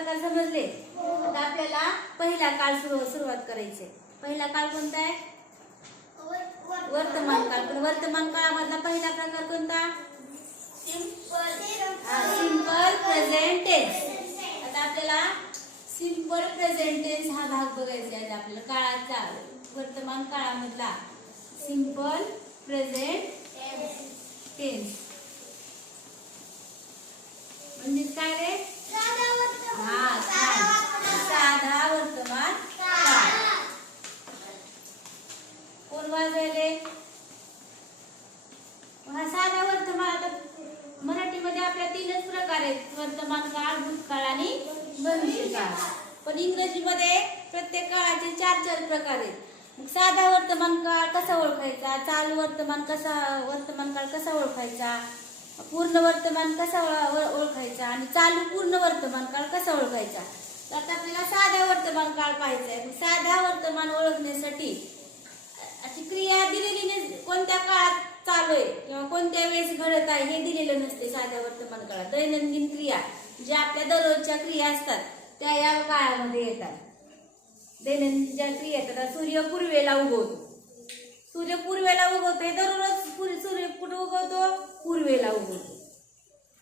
प्रकार समजले. आता आपल्याला पहिला काळ सुरू सुरुवात करायची. पहिला काळ कोणता आहे? वर्तमान काळ. पण वर्तमान काळामधला पहिला प्रकार कोणता? सिंपल प्रेझेंट टेन्स आता आपल्याला सिंपल प्रेझेंट टेन्स हा भाग बघायचा आहे. आपल्याला काळाचा वर्तमान काळामधला. सिंपल प्रेझेंट टेन्स म्हणजे काय रे हा छान. साधा वर्तमान काळ कोण वाजवले हा साधा वर्तमान आता मराठीमध्ये आपल्या तीनच प्रकार आहेत वर्तमान काळ भूतकाळ आणि भविष्य काळ पण इंग्रजीमध्ये प्रत्येक काळाचे चार चार प्रकार. आहेत मग साधा वर्तमान काळ कसा ओळखायचा? चालू वर्तमान कसा वर्तमान काळ कसा ओळखायचा? पूर्ण वर्तमान कसा ओळखायचा? आणि चालू पूर्ण वर्तमान काळ कसा ओळखायचा? तर आता आपल्याला साधा वर्तमान काळ पाहायचा आहे. साधा वर्तमान ओळखण्यासाठी अशी क्रिया दिलेली नस- कोणत्या काळात चालू आहे किंवा कोणत्या वेळेस घडत आहे हे दिलेलं नसते साध्या वर्तमान काळात. दैनंदिन क्रिया ज्या आपल्या दररोजच्या क्रिया असतात त्या या काळामध्ये येतात. दैनंदिन क्रिया येतात आता सूर्य पूर्वेला उगवतो. सूर्य पूर्वेला उगवतो हे दररोज सूर्य कुठं उगवतो? पूर्वेला उगवतो.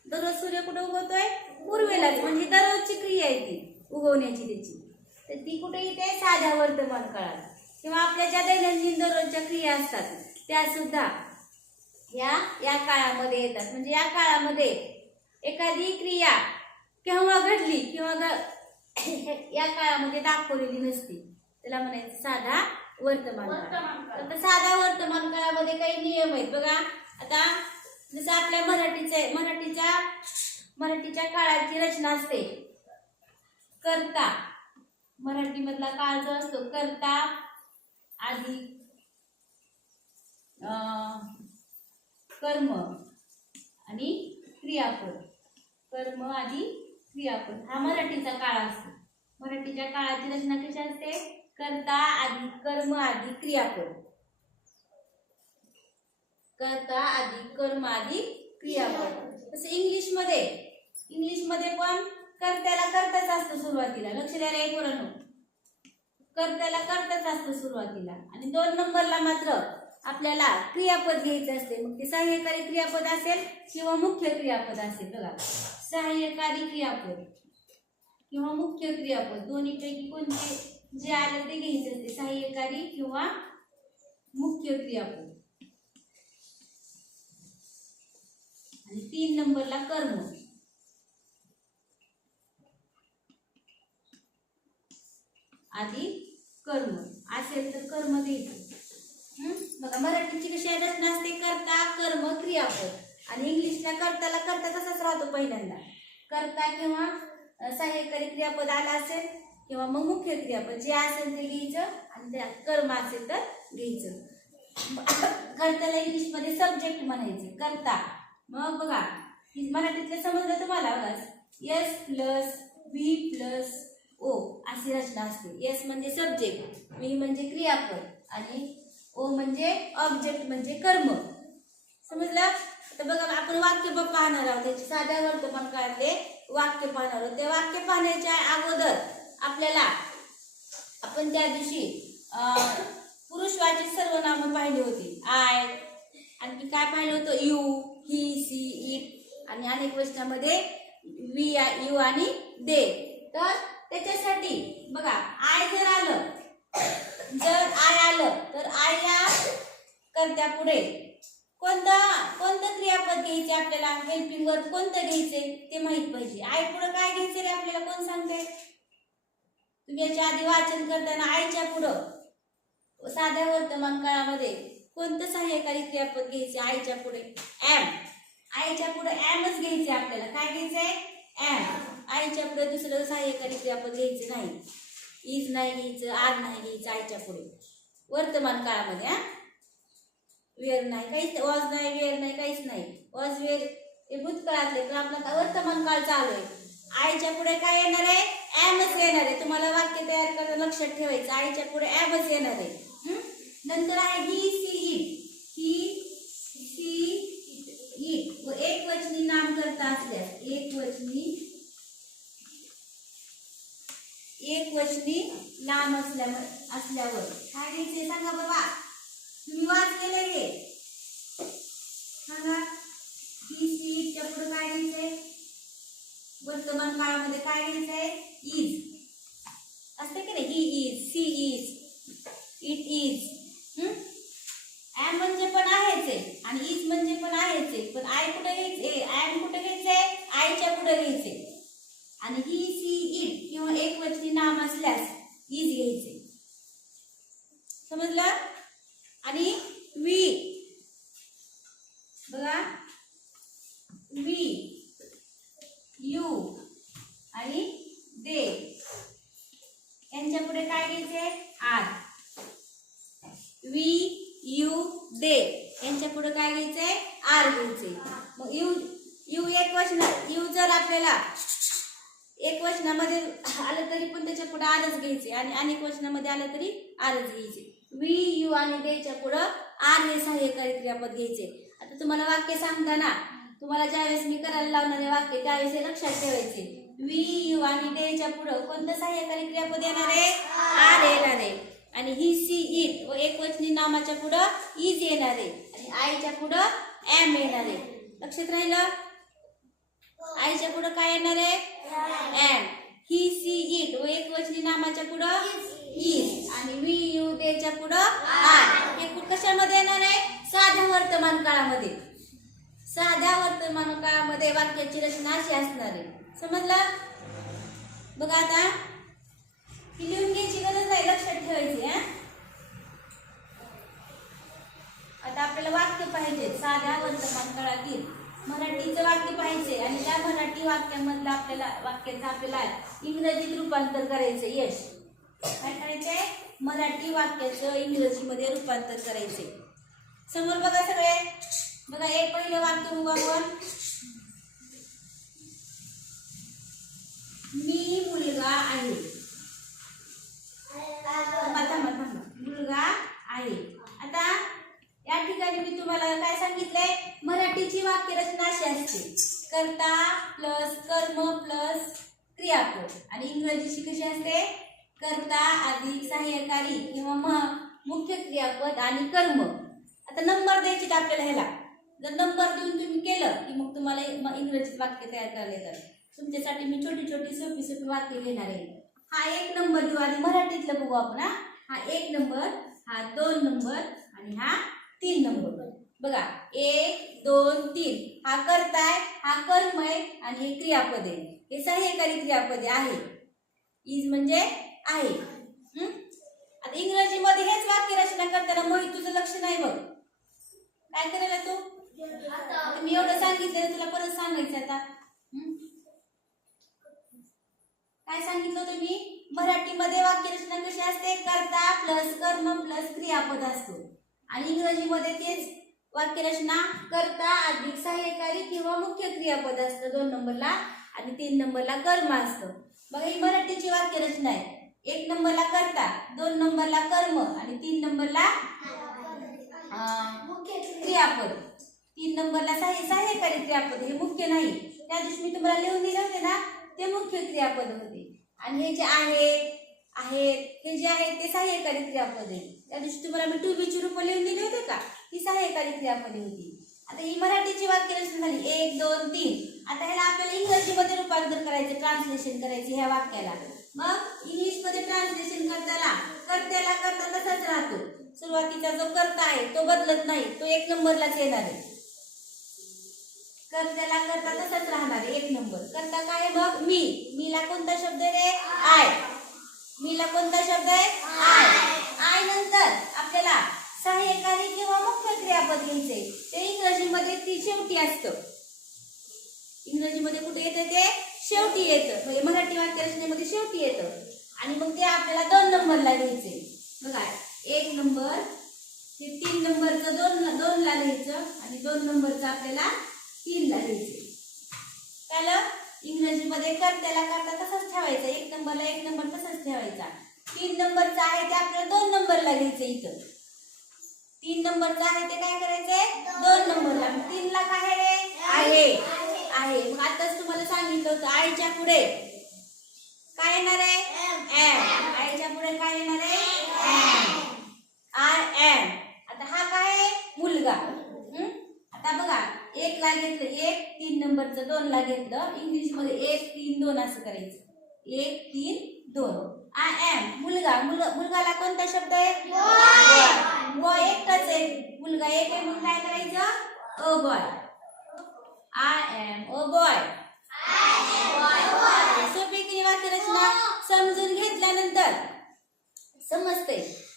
दररोज सूर्य कुठं उगवतोय? पूर्वेलाच म्हणजे दररोजची क्रिया आहे ती उगवण्याची त्याची. तर ती कुठे येते? साध्या वर्तमान काळात. किंवा आपल्या ज्या दैनंदिन दररोजच्या क्रिया असतात त्या सुद्धा या या काळामध्ये येतात. म्हणजे या काळामध्ये एखादी क्रिया केव्हा घडली किंवा ग- या काळामध्ये दाखवलेली नसते. त्याला म्हणायचं साधा वर्तमान काळ. वर्तमान काळ. तर साधा वर्तमान काळामध्ये काही नियम आहेत. बघा आता जसं आपल्या मराठीचे मराठीच्या मराठीच्या काळाची रचना असते. कर्ता. मराठीमधला काळ जो असतो कर्ता आधी अं, कर्म आणि क्रियापद. कर्म आधी क्रियापद हा मराठीचा काळ असतो. मराठीच्या काळाची रचना कशी असते? कर्ता आधी कर्म आधी क्रियापद. कर्ता आधी कर्म आधी क्रियापद. तसं इंग्लिशमध्ये इंग्लिशमध्ये पण कर्त्याला कर्ताच असतो सुरुवातीला. लक्ष द्यायला एक पोरांनो. कर्त्याला कर्ताच असतो सुरुवातीला. आणि दोन नंबरला मात्र आपल्याला क्रियापद घ्यायचं असते. मग ते सहाय्यकारी क्रियापद असेल किंवा मुख्य क्रियापद असेल. बघा. सहाय्यकारी क्रियापद किंवा मुख्य क्रियापद. दोन्हीपैकी कोणते जे आलं ते घ्यायचे असते. सहाय्यकारी किंवा मुख्य क्रियापद. आणि तीन नंबरला कर्म. आधी कर्म. असेल तर कर्म द्यायचं बघा मराठीची कशी आहे? रचना असते कर्ता कर्म क्रियापद. आणि इंग्लिशला कर्ताला करता तसाच राहतो पहिल्यांदा. करता किंवा सहाय्यकारी क्रियापद आला असेल किंवा मग मुख्य क्रियापद जे असेल ते घ्यायचं आणि त्या कर्म असेल तर घ्यायचं. कर्त्याला इंग्लिशमध्ये सब्जेक्ट म्हणायचे. करता. मग बघा मराठीतलं समजलं तुम्हाला बघा. S plus V plus O अशी रचना असते. एस म्हणजे सब्जेक्ट व्ही म्हणजे क्रियापद आणि ओ म्हणजे ऑब्जेक्ट म्हणजे कर्म. समजलं? तर बघा आपण वाक्य पाहणार आहोत. त्याचे साध्या वर्तमान काळातले वाक्य पाहणार आहोत. ते वाक्य पाहण्याच्या अगोदर आपल्याला आपण त्या दिवशी पुरुषवाची पुरुषवाचक सर्वनामं पाहिली होती. आय आणखी काय पाहिलं होतं? यू ही सी इट आणि अनेक वचनामध्ये वी यू आणि दे. तर त्याच्यासाठी बघा आय जर आलं जर आय आलं तर आय या करत्या पुढे. कोणतं कोणतं क्रियापद घ्यायचे आपल्याला? हेल्पिंग वर्क कोणतं घ्यायचे? ते माहीत पाहिजे. आई पुढं काय घ्यायचे रे आपल्याला? कोण सांगते तुम्ही याच्या आधी वाचन करताना आईच्या पुढं. साध्या वर्तमान काळामध्ये कोणतं सहाय्यकारी क्रियापद घ्यायचे? आईच्या पुढे. एम आईच्या पुढे एमच घ्यायचे आपल्याला. काय घ्यायचंय? एम आईच्या पुढे दुसरं सहाय्यकारी क्रियापद घ्यायचं नाही. इज नाही घ्यायचं आज नाही घ्यायचं आईच्या पुढे. वर्तमान काळामध्ये हा? वेर नाही काहीच वॉज नाही वेअर नाही काहीच नाही. वॉज वेर हे भूतकाळातले तर आपला वर्तमान काळ चालू आहे. आईच्या पुढे काय येणार आहे? ॲमच येणार आहे. तुम्हाला वाक्य तयार करणं लक्षात ठेवायचं. आईच्या पुढे ॲमच येणार आहे. नंतर आहे he see it he see it व एक वचनी नाम करता असल्यास एक वचनी एक वचनी लांब असल्यामुळे असल्यावर. काय घ्यायचे सांगा बाबा. तुम्ही वाचलेले हे. सांगा ही सीटच्या पुढे काय घ्यायचंय? वर्तमान काळामध्ये काय घ्यायचंय? इज असते की नाही? He is she is it is am म्हणजे पण आहेच आहे. आणि इज म्हणजे पण आहेच आहे. पण आय कुठे घ्यायचे ॲम कुठे घ्यायचंय? आयच्या पुढे घ्यायचे आणि ही सी इट किंवा एक वचनी नाम असल्यास इज घ्यायचे समजलं? आणि वी बघा. We you. आणि दे. यांच्या पुढे काय घ्यायचे आर. वी. यू. दे. यांच्या पुढे काय घ्यायचे आर घ्यायचे मग यू यू एक वचन यू जर आपल्याला एक वचनामध्ये आलं तरी पण त्याच्या पुढे आरच घ्यायचे आणि अनेक वचनामध्ये आलं तरी आरच घ्यायचे वी यू आणि देच्या पुढं आर हे सहाय्यकारी क्रियापद घ्यायचे. आता तुम्हाला वाक्य सांगताना तुम्हाला ज्यावेळेस मी करायला लावणारे वाक्य त्यावेळेस हे लक्षात ठेवायचे. वी यू आणि डेच्या पुढं कोणतं सहाय्यकारी क्रियापद येणार आहे? आर येणार आहे. आणि ही सी इट व एक वचनी नामाच्या पुढं इज येणार आहे. आणि आईच्या पुढं एम येणार आहे. लक्षात राहिलं? आईच्या पुढं काय येणार आहे? एम. ही सी इट व एक वचनी नामाच्या पुढं इज आणि वी यू देच्या पुढं आर हे कशामध्ये येणार आहे? साध्या वर्तमान काळामध्ये. साध्या वर्तमान काळामध्ये वाक्याची रचना अशी असणार आहे. समजलं? बघा आता. ही लिहून घ्यायची गरज नाही लक्षात ठेवायची हा? आता आपल्याला वाक्य पाहिजे. साध्या वर्तमान काळातील मराठीचं वाक्य पाहिजे आणि त्या मराठी वाक्यामधलं आपल्याला वाक्याचं आपल्याला इंग्रजीत रूपांतर करायचं यश. काय करायचंय मराठी वाक्याचं इंग्रजीमध्ये रूपांतर करायचे. समोर बघा सगळे. बघा एक पहिलं वाक्य मुगावर आपण. मी मुलगा आहे. थांबा थांबा थांबा. मुलगा आहे. आता या ठिकाणी मी तुम्हाला काय सांगितलंय? मराठीची वाक्यरचना अशी असते. करता प्लस कर्म प्लस क्रियापद आणि इंग्रजीची कशी असते कर्ता अधिक सहाय्यकारी किंवा म- मुख्य क्रियापद आणि कर्म. आता नंबर द्यायचे आपल्याला ह्याला. जर नंबर देऊन तुम्ही केलं की मग तुम्हाला इंग्रजीत वाक्य तयार करायला येतात. तुमच्यासाठी मी छोटी छोटी सोपी सोपी वाक्य घेणार आहे. हा एक नंबर देऊ आणि मराठीतलं बघू आपण हा. एक नंबर हा दोन नंबर आणि हा तीन नंबर बघा एक दोन तीन. हा करताय हा कर्म आहे आणि हे क्रियापद आहे. हे सहाय्यकारी क्रियापदे आहे. इज म्हणजे आहे. आणि इंग्रजीमध्ये हेच वाक्य रचना करताना मोहित तुझं लक्ष नाही बघ. काय करायला तू? आता मी एवढं सांगितलं तुला परत सांगायचं आता. काय सांगितलं तुम्ही मराठीमध्ये वाक्यरचना कशी असते? कर्ता प्लस कर्म प्लस क्रियापद असतो. आणि इंग्रजीमध्ये तेच वाक्यरचना करता अधिक सहाय्यकारी किंवा मुख्य क्रियापद असतं दोन नंबरला. आणि तीन नंबरला कर्म असतं. बघा ही मराठीची वाक्यरचना आहे. एक नंबरला करतात दोन नंबरला कर्म आणि तीन नंबरला मुख्य क्रियापद. तीन नंबरला सहाय्य सहाय्यकारी क्रियापद हे मुख्य नाही. त्या दिवशी मी तुम्हाला लिहून दिले होते ना ते मुख्य क्रियापद होते. आणि हे जे आहे आहेत हे जे आहेत ते सहाय्यकारी क्रियापद आहे. त्या दिवशी तुम्हाला मी टू बीची रूप लिहून दिली होते का? ही सहाय्यकारी क्रियापदे होती. आता ही मराठीची वाक्यरचना झाली. एक दोन तीन. आता ह्याला आपल्याला इंग्रजीमध्ये रूपांतर करायचं ट्रान्सलेशन करायचं ह्या वाक्याला. मग इंग्लिशमध्ये ट्रान्सलेशन करताना कर्त्याला करता तसाच राहतो. सुरुवातीचा जो कर्ता आहे तो बदलत नाही तो एक नंबरलाच येणार आहे. कर्त्याला करता तसाच राहणार आहे एक नंबर. करता काय मग? मी. मीला कोणता शब्द आहे? रे आय. मीला कोणता शब्द आहे? आय. आय नंतर आपल्याला सहाय्यकारी किंवा मुख्य क्रियापद घ्यायचे ते इंग्रजीमध्ये ती शेवटी असतं. इंग्रजीमध्ये कुठे येते ते? शेवटी येतं. म्हणजे मराठी वाक्यरचनेमध्ये शेवटी येतं. आणि मग ते आपल्याला दोन नंबरला घ्यायचे बघा एक नंबर ते तीन नंबरचं दोन दोनला घ्यायचं आणि दोन नंबरचं आपल्याला तीनला घ्यायचे त्याला इंग्रजीमध्ये कर्त्याला करता तसंच ठेवायचा. एक नंबरला एक नंबर तसंच ठेवायचा. तीन नंबरचा आहे ते आपल्याला दोन नंबरला घ्यायचं इथं. तीन नंबरचं आहे ते काय करायचंय? दोन नंबरला. तीनला काय आहे. आहे. मग आताच तुम्हाला सांगितलं होतं आईच्या पुढे. काय येणार आहे? एम आईच्या पुढे काय येणार आहे? आय एम आता हा काय आहे? मुलगा? आता बघा एक ला घेतलं एक तीन नंबरचं दोन ला घेतलं. इंग्लिशमध्ये एक तीन दोन असं करायचं. एक तीन दोन. आय एम मुलगा. मुलगा मुलगाला कोणता शब्द आहे? बॉय एकटाच आहे. मुलगा एक आहे म्हणून काय करायचं? A boy I am a boy सोपी की वाक्य रचना समजून घेतल्यानंतर. समजते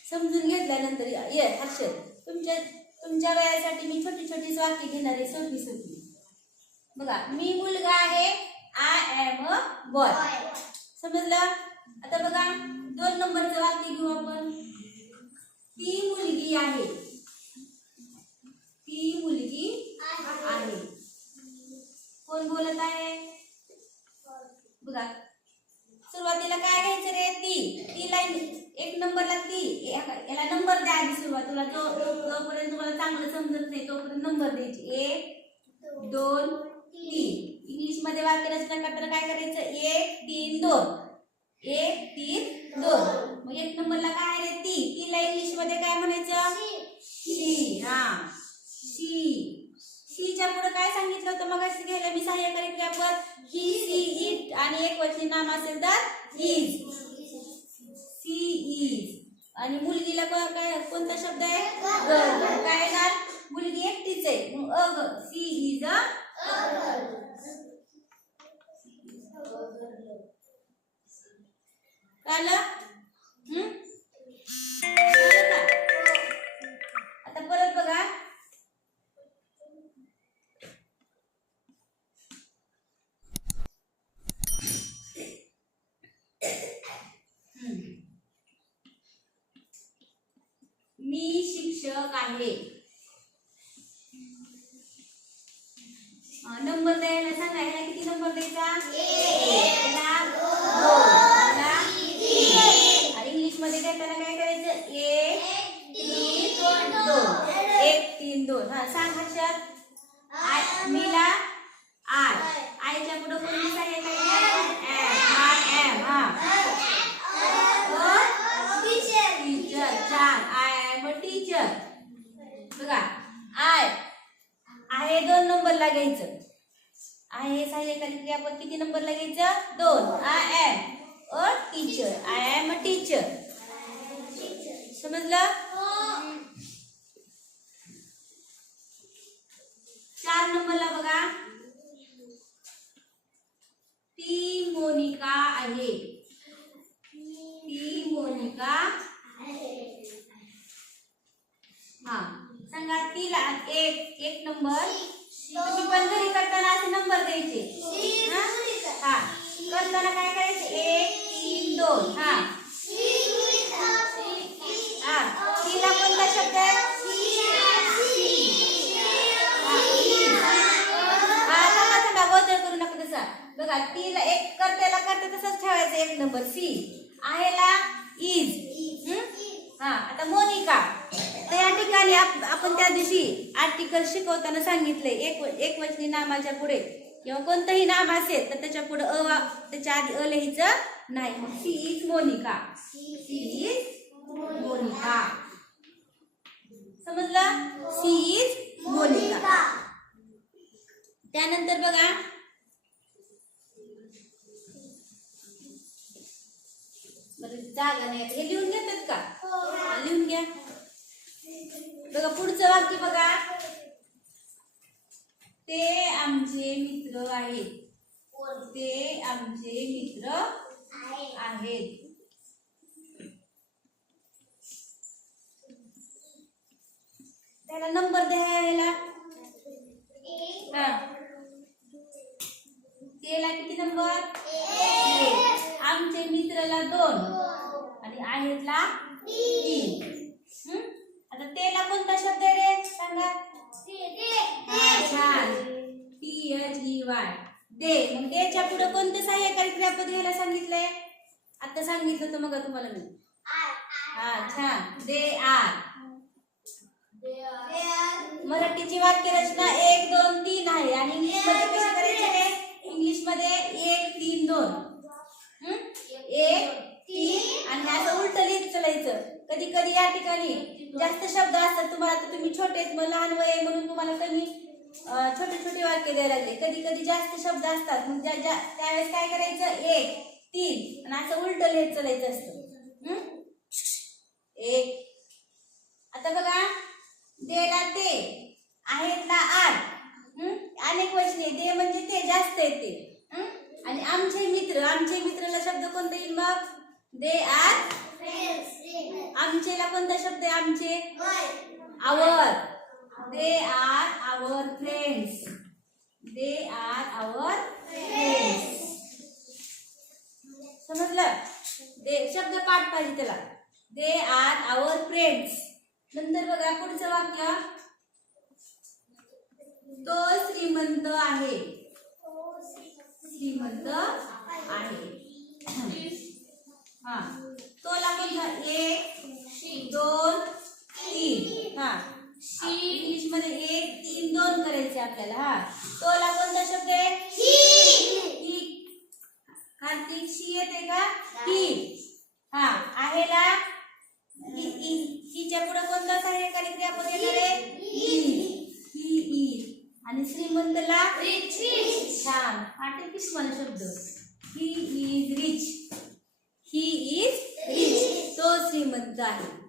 समजून घेतल्यानंतर ये हर्षद तुमच्या तुमच्या वयासाठी मी छोटी छोटी वाक्य घेणार आहे. सोपी सोपी. बघा मी मुलगा आहे. आय एम अ बॉय समजलं? आता बघा दोन नंबरचं वाक्य घेऊ आपण. ती मुलगी आहे ती मुलगी आहे कोण बोलत आहे? बघा. सुरुवातीला काय घ्यायचं रे? ती. ती लाईन एक नंबरला ती. याला नंबर द्या आधी सुरुवातीला जो जोपर्यंत तुम्हाला चांगलं समजत नाही तोपर्यंत नंबर द्यायची. एक दोन तीन. इंग्लिशमध्ये वाक्य रचना करताना काय करायचं? एक तीन दोन. एक तीन दोन. मग एक नंबरला काय आहे रे? ती. तीला इंग्लिशमध्ये काय म्हणायचं? शी. हा. शी. शीच्या पुढे काय सांगितलं होतं? मग घ्यायला मी सहाय्यकारी क्रियापद ही सी इट आणि एक वचनी नाम असेल तर इज सी इज आणि मुलगीला को- काय कोणता शब्द आहे? काय येणार मुलगी एकटीच आहे. मग अ ग. सी इज अ कळलं हं? आहे अं, नंबर द्यायला सांगा ह्याला किती नंबर द्यायचा ह्याला दोन. ह्याला तीन. आणि इंग्लिशमध्ये घेताना काय करायचं एक तीन दोन एक तीन दोन हा सांग हर्षद आय मीला आय आयच्या पुढे कोणती सांगेल आय एम हा टीचर छान आय एम अ टीचर बघा आय आहे दोन नंबरला घ्यायचं आहे हे सहाय्यकारी क्रियापद किती नंबरला घ्यायचं दोन I am a teacher I am a teacher समजलं चार नंबरला बघा ती मोनिका आहे. ती मोनिका हा सांगा तिला एक एक नंबर. तुम्ही घरी करताना असे नंबर द्यायचे? हा? हा. करताना काय करायचे? एक तीन दोन. हा. बघा बघा तीला एक करतेला करता तसंच ठेवायचं एक नंबर सी. आहेला इज हा? आता मोनिका. तर या ठिकाणी आपण त्या दिवशी आर्टिकल शिकवताना सांगितले एक एक वचनी नामाच्या पुढे. किंवा कोणतंही नाम असेल तर त्याच्या पुढे अ वा- त्याच्या आधी अ लिहायचं नाही. मग she is Monica. She is Monica. समजलं? She is Monica. त्यानंतर बघा जागा नाही. हे लिहून घेतात का? हा, लिहून घ्या. बघा पुढचं वाक्य बघा. ते आमचे मित्र आहेत. ते आमचे मित्र आहेत. त्याला नंबर द्यायला हा. तेला किती नंबर. आमचे मित्राला दोन. आणि तीन हं? आता तेला कोणता शब्द आहे रे? सांगा. छान. T H E Y. They. मग देच्या पुढे कोणते सहाय्यकारी क्रियापद घ्यायला सांगितलंय? आता सांगितलं होतं मग तुम्हाला मी. हा छान. They are. मराठीची वाक्यरचना एक दोन तीन आहे. आणि इंग्लिशमध्ये कशी करायची आहे? इंग्लिशमध्ये एक तीन दोन. हं? करायचं कधी कधी या ठिकाणी जास्त शब्द असतात तुम्हाला तर तुम्ही छोटे आहेत मग लहान वय आहे म्हणून तुम्हाला कमी छोटे छोटे वाक्य द्यायला लागले. कधी कधी जास्त शब्द असतात मग ज्या ज्या त्यावेळेस काय करायचं? एक तीन आणि असं उलट लिहित चालायचं असतं. एक. आता बघा देला ते आहेत ना आठ. अनेक वचने. दे म्हणजे ते जास्त आहे ते. आणि आमचे मित्र आमचे मित्राला शब्द कोणता येईल मग? दे आर आमचेला कोणता शब्द आहे आमचे? Our. They are our friends they are our friends समजलं? दे शब्द पाठ पाहिजे त्याला. दे आर आवर फ्रेंड्स नंतर बघा पुढचं वाक्य. तो श्रीमंत आहे. श्रीमंत आहे. हा. तोला पण एक दोन तीन. हा. इंग्लिशमध्ये एक तीन दोन करायचे आपल्याला. हा. तोला कोणता शब्द आहे? ही कार्तिक शी येते का? ही. हा. आहेला हि- हि- हिच्या पुढे कोणता सहाय्यकारी क्रियापद येणार आहे? ही ही इज आणि श्रीमंतला? छान. तुम्हाला शब्द. He is rich he is rich तो श्रीमंत आहे